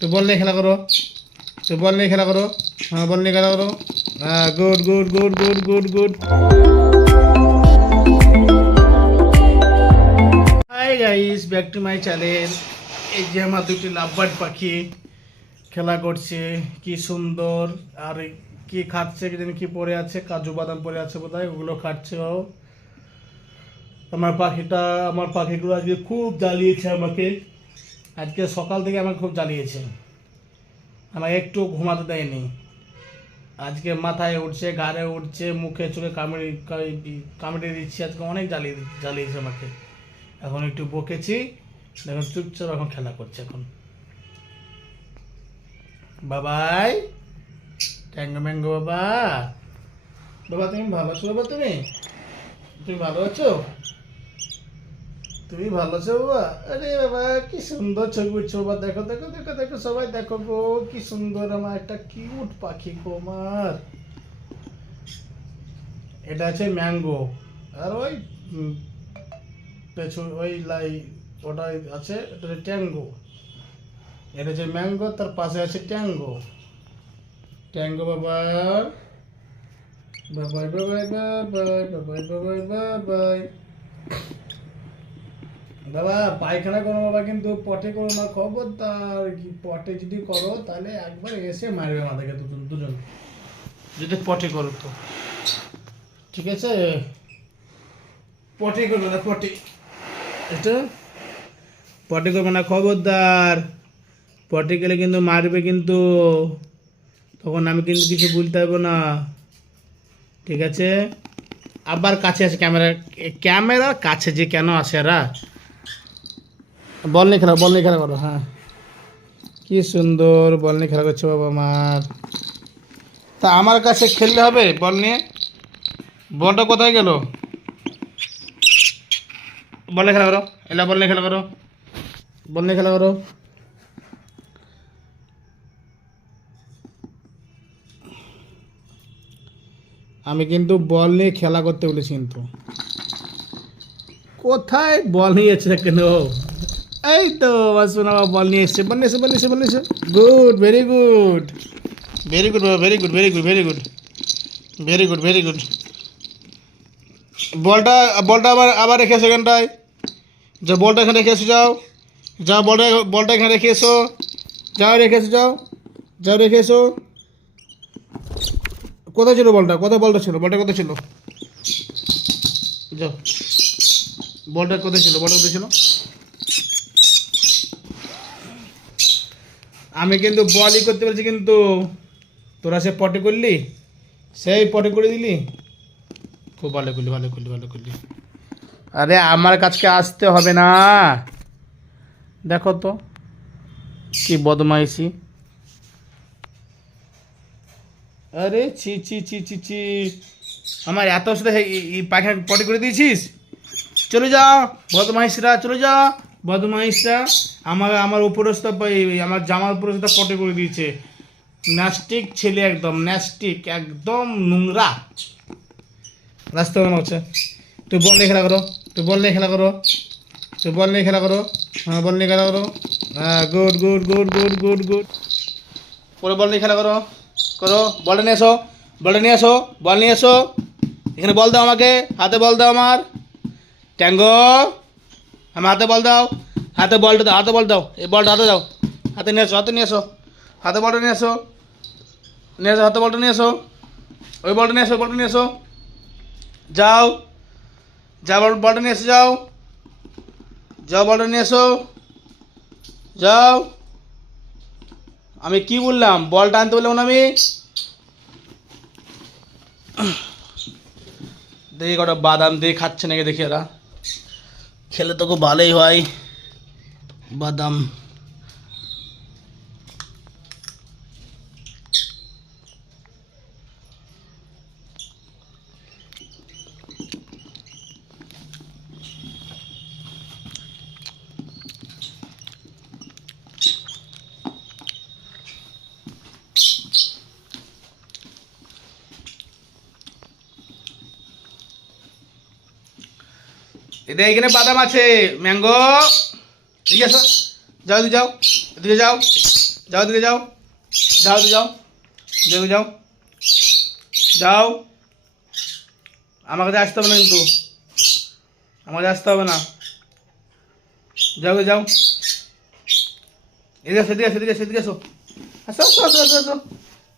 তো বল নিয়ে খেলা করো, তো বল নিয়ে খেলা করো। হ্যাঁ, বল নিয়ে খেলা করো। হ্যাঁ, good good good good good good. Hi guys, back to my channel. এই যে আমার দুটি লাভবার্ড পাখি খেলা করছে, কি সুন্দর। আর কি খাচ্ছে, কি জানি কি পড়ে আছে, কাজু বাদাম পড়ে আছে বোধহয়, ওগুলো খাচ্ছে ও। আমার পাখিগুলো আজকে খুব জ্বালিয়েছে আমাকে। আজকে সকাল থেকে আমাকে খুব জ্বালিয়েছে, আমাকে একটু ঘুমাতে দেয়নি। আজকে মাথায় উঠছে, ঘাড়ে উঠছে, মুখে চোখে কামড়ে দিচ্ছি। আজকে অনেক জ্বালিয়েছে আমাকে। এখন একটু বকেছি, এখন চুপচাপ এখন খেলা করছে। এখন বাবাই, ট্যাঙ্গো ম্যাঙ্গো বাবা। বাবা তুমি ভালো আছো? বাবা তুমি তুমি ভালো আছো? তুমি ভালো আছো বাবা? আরে বাবা, কি সুন্দর ছবি উঠছো বাবা। দেখো দেখো দেখো দেখো, সবাই দেখো গো, কি সুন্দর আমার একটা কিউট পাখি গো আমার। এটা আছে ম্যাঙ্গো, আর ওই পেছন ওই ওটা আছে, এটা হচ্ছে ট্যাঙ্গো। এটা হচ্ছে ম্যাঙ্গো, তার পাশে আছে ট্যাঙ্গো। ট্যাঙ্গো বাবার বাবাই বাবাই বাবাই বাবাই বাবাই বাবাই। বাবা পায়খানা করো বাবা, কিন্তু পটে করো না, খবরদার। কি পটে যদি করো তাহলে একবার এসে মারবে আমাদেরকে দুজন দুজন, যদি পটে করো তো। ঠিক আছে, পটে করবে না, পটে এটা পটে করবে না, খবরদার। পটে গেলে কিন্তু মারবে, কিন্তু তখন আমি কিন্তু কিছু বলতে পারবো না। ঠিক আছে, আবার কাছে আসে ক্যামেরা, ক্যামেরার কাছে যে কেন আসে এরা। বল নিয়ে খেলা, বল নিয়ে খেলা করো। হ্যাঁ, কি সুন্দর বল নিয়ে খেলা করছে বাবা আমার। তা আমার কাছে খেললে হবে বল নিয়ে? বলটা কোথায় গেল? বল নিয়ে খেলা করো, এলা বল নিয়ে খেলা করো, বল নিয়ে খেলা করো। আমি কিন্তু বল নিয়ে খেলা করতে বলেছি, কিন্তু কোথায় বল নিয়ে যাচ্ছে কেন? এই তো আমার শোনা বল নিয়ে এসছে, বল নিয়ে এসে, বল নিয়ে এসে, বল নিয়ে এসে। Good, very good, very good বাবা, very good, very good, very good, very good, very good. বলটা বলটা আবার আবার রেখে এসো এখানটায়। যাও, বলটা এখানে রেখে এসো, যাও যাও, বলটা এখানে রেখে এসো, যাও রেখে এসো, যাও যাও রেখে এসো। কোথায় ছিল বলটা? কোথায় বলটা ছিল? বলটা কোথায় ছিল? যাও, বলটা কোথায় ছিল? বলটা কোথায় ছিল? আমি কিন্তু বলই করতে বলছি, কিন্তু তোরা সে পটে করলি, সেই পটে করে দিলি। খুব ভালো করলি, ভালো করলি, ভালো করলি। আরে আমার কাছকে আসতে হবে না। দেখো তো কি বদমাইশি। আরে ছি ছি ছি ছি ছি, আমার এত সাথে পাখি পটে করে দিয়েছিস। চলে যা বদমাইশরা, চলে যা বদমাইশরা। আমার আমার উপরস্থ আমার জামার উপরস্থ পটে করে দিয়েছে। ন্যাস্টিক ছেলে, একদম ন্যাস্টিক, একদম নোংরা। রাস্তা মনে হচ্ছে। তুই বল নিয়ে খেলা করো, তুই বল নিয়ে খেলা করো, তুই বল নিয়ে খেলা করো। হ্যাঁ, বল নিয়ে খেলা করো। হ্যাঁ, good good good good good good. পরে বল নিয়ে খেলা করো, করো। বলটা নিয়ে এসো, বলটা নিয়ে এসো, বল নিয়ে এসো। এখানে বল দাও আমাকে, হাতে বল দাও আমার। ট্যাঙ্গো, আমার হাতে বল দাও, হাতে বলটা দাও, হাতে বল দাও, এই বলটা হাতে দাও, হাতে নিয়ে এসো, হাতে নিয়ে এসো, হাতে বলটা নিয়ে এসো, নিয়ে এসো, হাতে বলটা নিয়ে এসো, ওই বলটা নিয়ে এসো, বলটা নিয়ে এসো। যাও যাও, বলটা নিয়ে এসো, যাও যাও, বলটা নিয়ে এসো, যাও। আমি কি বললাম? বলটা আনতে বললাম না আমি? দেখি কটা বাদাম দিয়ে খাচ্ছে নাকি, দেখি এরা। খেলে তো খুব ভালোই হয় বাদাম। এটা এখানে বাদাম আছে, ম্যাঙ্গো। ঠিক আছে, যাও, এদিকে যাও, এদিকে যাও, যাও দিকে যাও, যাও দিকে যাও, দেখে যাও, যাও। আমার কাছে আসতে হবে না কিন্তু, আমার কাছে আসতে হবে না। যাও যাও, এদিকে আসো, এদিকে আসো, এদিকে আসো, এদিকে আসো, আসো আসো আসো আসো আসো।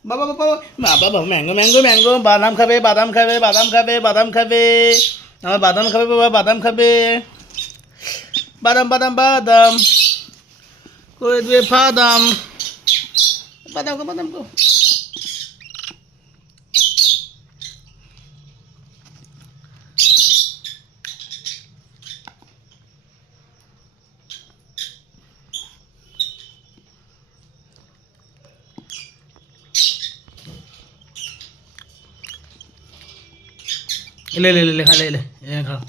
বাবা বাবা বাবা বাবা, ম্যাঙ্গো ম্যাঙ্গো ম্যাঙ্গো, বাদাম খাবে, বাদাম খাবে, বাদাম খাবে, বাদাম খাবে, আমার বাদাম খাবে বাবা, বাদাম খাবে, বাদাম বাদাম বাদাম, করে দিবে বাদাম, বাদাম গো, বাদাম গো। ले ले ले ले खा ले ले, ये खाओ।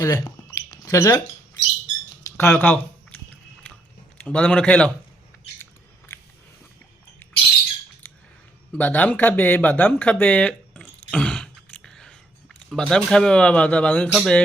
ये ले, ठीक है, खाओ खाओ, बादाम ওটা খেয়ে নাও। বাদাম খাবে, বাদাম খাবে, বাদাম খাবে বাবা, বাদাম খাবে।